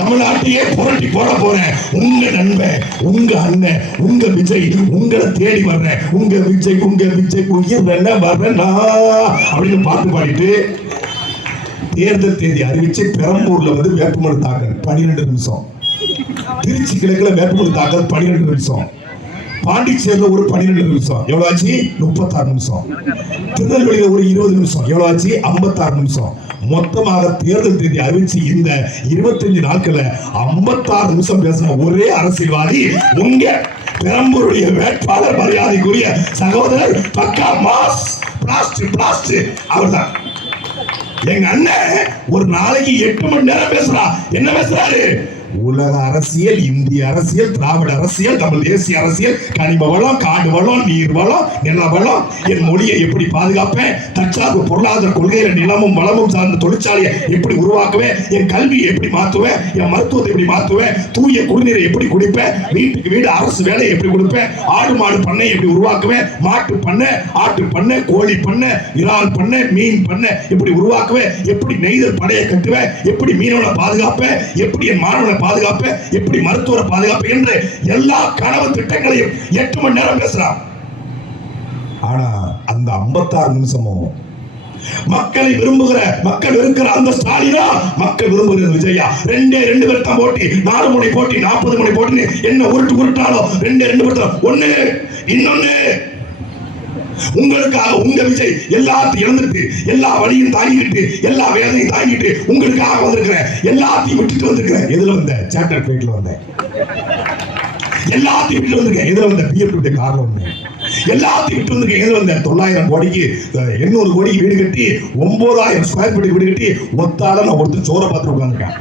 தமிழ்நாட்டையே புரட்டி போட போறேன். உங்க நண்பன், உங்க அண்ணன், உங்க விஜய், உங்களை தேடி வர்றேன். உங்க விஜய் உயிர் வர்றேன்னா அப்படின்னு பாட்டு பாடிட்டு தேர்தல் தேதி அறிவிச்சு பெரம்பூர்ல வந்து வேட்புமனு தாக்கல் 12 நிமிஷம், திருச்சி கிழக்குல வேட்புமனு தாக்கல் 12 நிமிஷம், பாண்டிச்சேரியில ஒரு 12 நிமிஷம், எவ்வளவு ஆச்சு 36 நிமிஷம், திருநெல்வேலியில ஒரு 20 நிமிஷம், எவ்வளவு ஆச்சு 56 நிமிஷம். மொத்தமாக தேர்தல் தேதி அறிவிச்சு இந்த 25 நாட்கள்ல 56 நிமிஷம் பேசின ஒரே அரசியல்வாதி உங்க பெரம்பூருடைய வேட்பாளர், மரியாதைக்குரிய சகோதரர் பக்கா மாஸ் பிளாஸ்ட் அவர்தான். எங்க அண்ணன் ஒரு நாளைக்கு 8 மணி நேரம் பேசுறா. என்ன பேசுறாரு? உலக அரசியல், இந்திய அரசியல், திராவிட அரசியல், தமிழ் தேசிய அரசியல், கனிம வளம், காடு வளம், நீர் வளம், நில வளம், என் மொழியை எப்படி பாதுகாப்பேன், தற்சார்பு பொருளாதார கொள்கையில நிலமும் வளமும் சார்ந்த தொழிற்சாலையை எப்படி உருவாக்குவேன், என் கல்வியை எப்படி மாற்றுவேன், என் மருத்துவத்தை எப்படி மாற்றுவேன், தூய குடிநீரை எப்படி குடிப்பேன், வீட்டுக்கு வீடு அரசு வேலையை எப்படி கொடுப்பேன், ஆடு மாடு பண்ணை எப்படி உருவாக்குவேன், மாட்டு பண்ணை, ஆட்டு பண்ணை, கோழி பண்ணை, இறால் பண்ணை, மீன் பண்ணை எப்படி உருவாக்குவேன், எப்படி நெய்தல் படையை கட்டுவேன், எப்படி மீனவனை பாதுகாப்பேன், எப்படி என் மாணவனை பாதுகாப்பு, எப்படி மருத்துவரை பாதுகாப்பு என்று எல்லா கனவு திட்டங்களையும் 8 மணி நேரம் பேசுறான். ஆனா அந்த 56 நிமிஷமும் மக்களை விரும்புகிற, மக்கள் இருக்கிற அந்த ஸ்டாலினா, மக்கள் விரும்புகிற விஜயா, ரெண்டு பேர் தான் போட்டி, 4 முனை போட்டி, 40 முனை போட்டி, என்ன உருட்டாலும் 2 பேர் தான். ஒண்ணு இன்னொன்னு, உங்களுக்காக உங்க விஜய் எல்லாத்தையும் இழந்துட்டு, எல்லா வழியும் தாங்கிட்டு, எல்லா வேதனையும் தாங்கிட்டு உங்களுக்காக வந்திருக்கிறேன். எல்லாத்தையும் விட்டுட்டு வந்திருக்கிறேன். எதுல வந்த? சார்ட்டர் பிளைட்ல வந்தேன். எல்லாத்தையும் விட்டு வந்திருக்கேன். எதுல வந்த? பிஎஃப்டி கார்ல வந்தேன். எல்லாத்தையும் விட்டு வந்திருக்கேன். எதுல வந்த? 900 கோடிக்கு 800 கோடிக்கு வீடு கட்டி 9000 ஸ்கொயர் ஃபீட் வீடு கட்டி ஒத்தால நான் ஒருத்தர் சோற பார்த்து உட்கார்ந்திருக்கேன்.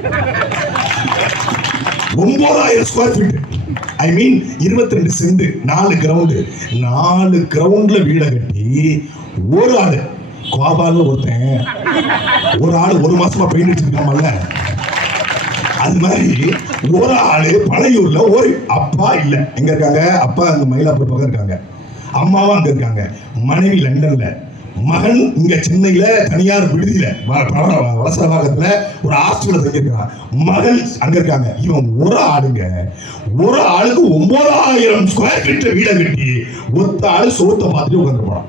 9000 ஸ்கொயர் ஃபீட், ஐ மீன் 22 சென்ட், 4 கிரவுண்ட்ல வீட கட்டி ஒரு ஆளு கோபால்னு ஒருத்தன், ஒரு ஆளு 1 மாசமா பெயிண்ட் அடிச்சிருக்காமல்ல, அது மாதிரி ஒரு ஆளு பழையூர்ல ஒரு அப்பா இல்ல. எங்க இருக்காங்க? அப்பா அங்க மயிலாப்பூர் பக்கம் இருக்காங்க, அம்மாவும் அங்க இருக்காங்க, மனைவி லண்டன்ல, மகன் இங்க சென்னையில தனியார் விடுதியில வலசரவாகத்துல ஒரு ஹாஸ்டல்ல தங்கியிருக்கான், மகள் அங்க இருக்காங்க. இவன் ஒரு ஆளுங்க, ஒரு ஆளுக்கு 9000 ஸ்கொயர் ஃபீட் வீட கட்டி ஒத்த ஆளு சோத்த பார்த்துட்டு உட்கார்ந்து போறான்.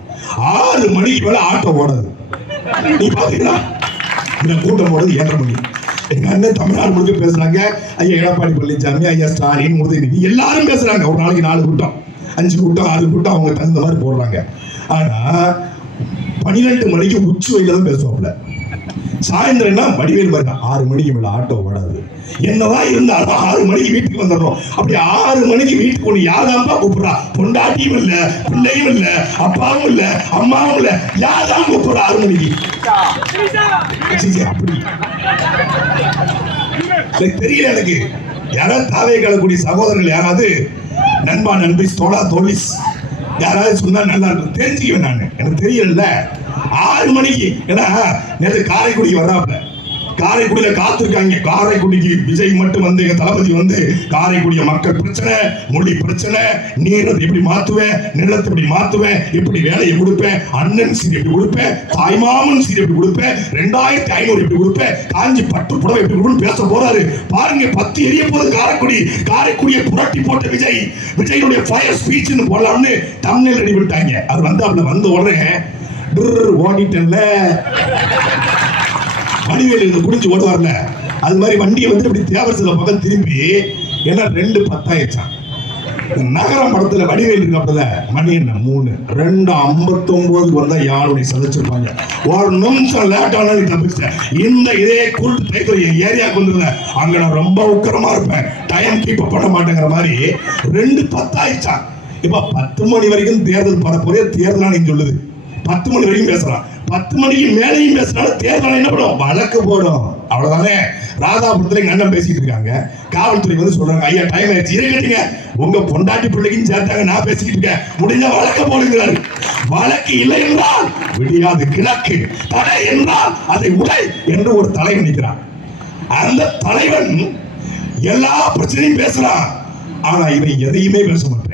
6 மணிக்கு மேல ஆட்டோ ஓடாது. நீ பாத்தீங்களா? இந்த கூட்டம் ஓடுது 7:30 மணி. எங்க அண்ணன் தமிழ்நாடு முழுக்க பேசுறாங்க. ஐயா எடப்பாடி பழனிசாமி, ஐயா ஸ்டாலின், உதயநிதி எல்லாரும் பேசுறாங்க. ஒரு நாளைக்கு 4 கூட்டம், 5 கூட்டம், 6 கூட்டம் அவங்க தகுந்த மாதிரி போடுறாங்க. ஆனா 12 மணிக்கு உச்சி வெயில தான் பேசுவாப்ல. சாயந்தரம்னா வடிவேல் மாதிரி 6 மணிக்கு மேல ஆட்டோ ஓடாது. என்னதான் இருந்தாலும் 6 மணிக்கு வீட்டுக்கு வந்துடணும். அப்படி 6 மணிக்கு வீட்டுக்கு ஒண்ணு யாராம்பா கூப்பிடுறா? பொண்டாட்டியும் இல்ல, பிள்ளையும் இல்ல, அப்பாவும் இல்ல, அம்மாவும் இல்ல, யாராம் கூப்பிடுறா 6 மணிக்கு? அப்படி தெரியல எனக்கு. யாராவது தாவே கலக்கூடிய சகோதரர்கள் யாராவது நண்பா, நண்பி, தோழா, தோழிஸ் யாராவது சொன்னா நல்லா இருக்கும், தெரிஞ்சுக்குவேன். நான் எனக்கு தெரியல 6 மணிக்கு. ஏன்னா நேற்று காரைக்குடிக்கு வர்றாப்ல, காரைக்குடியில காத்திருக்காங்க. காரைக்குடிக்கு விஜய் மட்டும் வந்து, எங்க தளபதி வந்து காரைக்குடிய மக்கள் பிரச்சனை, மொழி பிரச்சனை, நீரத்தை எப்படி மாத்துவேன், நிலத்தை எப்படி மாத்துவேன், எப்படி வேலையை கொடுப்பேன், அண்ணன் சீர் எப்படி கொடுப்பேன், தாய்மாமன் சீர் எப்படி கொடுப்பேன், 2500 எப்படி கொடுப்பேன், காஞ்சி பட்டு புடவை எப்படி கொடுப்பேன் பேச போறாரு. பாருங்க, 10 எரிய போது காரைக்குடியை புரட்டி போட்ட விஜய், விஜயுடைய ஃபயர் ஸ்பீச்னு போடலாம்னு தம்ப்நெயில் ரெடி பண்ணிட்டாங்க. அது வந்து அவளை வந்த உடனே ஓடிட்டேன்ல, வடிவேலு குடிச்சு ஓடுவார்ல, அது மாதிரி வண்டியை வந்து இப்படி தேவரசில பக்கம் திரும்பி, ஏன்னா 2:10 ஆயிடுச்சான். நகரம் படத்துல வடிவேலு இருக்காப்ல, மணி என்ன 3, 2:59 வந்தா யாருடைய சந்திச்சிருப்பாங்க. ஒரு நிமிஷம் லேட் ஆனாலும் தப்பிச்சேன். இந்த இதே கூட்டு டைத்துல என் ஏரியாவுக்கு வந்துருந்தேன், அங்க நான் ரொம்ப உக்கரமா இருப்பேன், டைம் கீப் பண்ண மாட்டேங்கிற மாதிரி 2:10 ஆயிடுச்சான். இப்ப 10 மணி வரைக்கும் தேர்தல் பரப்புரைய தேர்தல் நீங்க சொல்லுது, 10 மணி வரைக்கும் பேசலாம். 10 மணிக்கு மேலையும் பேசினாலும் தேர்தல் என்ன பண்ணும்? வழக்கு போடும். அவ்வளவுதானே. ராதாபுரத்துல எங்க அண்ணன் பேசிட்டு இருக்காங்க, காவல்துறை வந்து சொல்றாங்க, ஐயா டைம் ஆயிடுச்சு, இருக்கீங்க, உங்க பொண்டாட்டி பிள்ளைக்கும் சேர்த்தாங்க, நான் பேசிக்கிட்டு இருக்கேன், முடிஞ்ச வழக்க போடுங்கிறாரு. வழக்கு இல்லை என்றால் விடியாது கிழக்கு, தடை என்றால் அதை உடை என்று ஒரு தலைவன் நிற்கிறான். அந்த தலைவன் எல்லா பிரச்சனையும் பேசுறான், ஆனா இவன் எதையுமே பேச மாட்டான்.